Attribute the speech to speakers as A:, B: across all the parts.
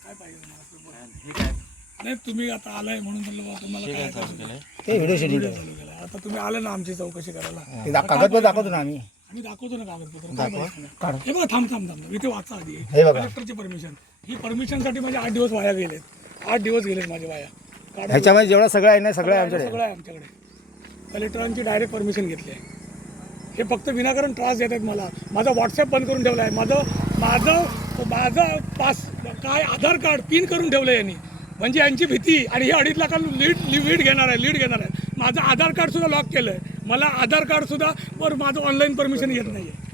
A: काय पाहिजे नाही तुम्ही आता आलाय म्हणून तुम्हाला काय
B: ते व्हिडिओ शूटिंग
A: चालू केलं आता तुम्ही आले ना आमची चौकशी करायला
B: ते कागदपत्र दाखवतो ना आम्ही.
A: आम्ही दाखवतो ना कागदपत्र काय पाहिजे? हे बघा थांब इथे वाचा आधी
B: हे बघा.
A: कलेक्टरची परमिशन ही परमिशनसाठी माझे 8 दिवस वाया गेलेत 8 दिवस गेलेत माझे वाया
B: ह्याच्यामध्ये जेवढं सगळं आहे ना सगळं आहे आमच्याकडे.
A: सगळं आहे आमच्याकडे कलेक्टरांची डायरेक्ट परमिशन घेतली आहे हे फक्त विनाकारण त्रास देत आहेत मला माझा व्हॉट्सअप बंद करून ठेवला आहे माझं पास काय आधार कार्ड पिन करून ठेवलं यांनी म्हणजे यांची भीती आणि हे 2.5 लाख लीड घेणार आहे माझं आधार कार्ड सुद्धा लॉक केलं आहे मला आधार कार्ड सुद्धा वर माझं ऑनलाईन परमिशन येत नाही आहे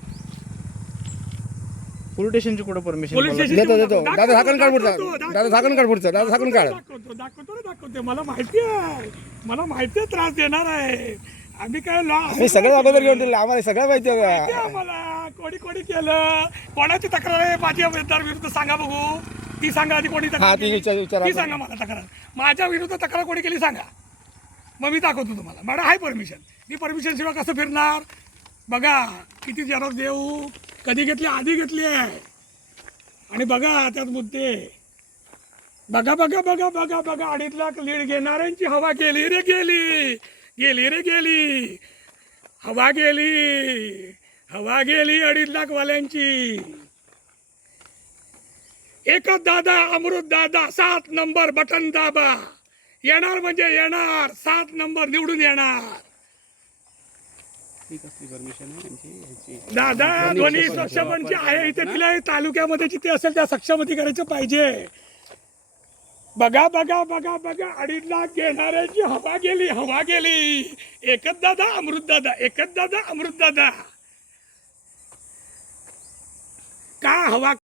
C: पोलीस स्टेशनची कुठं परमिशन?
B: देतो दादा झाकण काढ पुढचं दादा झाकण काढ
A: दाखवतो मला माहिती आहे त्रास देणार आहे आम्ही काय
B: आम्ही सगळं अगोदर घेऊन ठेवलं आम्हाला सगळं माहिती आहे.
A: आम्हाला कोणी केलं कोणाची तक्रार आहे माझ्या विरुद्ध सांगा बघू ती सांगा आधी कोणी तक्रार केली? ती सांगा मला तक्रार माझ्या विरुद्ध तक्रार कोणी केली सांगा मग मी दाखवतो तुम्हाला मॅडम आहे परमिशन मी परमिशन शिवाय कसं फिरणार बघा किती झेरॉक्स देऊ कधी घेतली आधी घेतली आहे आणि बघा त्यात मुद्दे बघा 2.5 लाख लीड घेणाऱ्यांची हवा गेली रे गेली हवा गेली 2.5 लाख वाल्यांची एकच दादा अमृत दादा 7 नंबर बटन दाबा येणार म्हणजे येणार 7 नंबर निवडून येणार दादा दोन्ही सक्षमची आहे इथे तिला तालुक्यामध्ये जिथे असेल त्या सक्षमती करायचं पाहिजे बघा 2.5 लाख घेणाऱ्याची हवा गेली एकच दादा अमृत दादा का हवा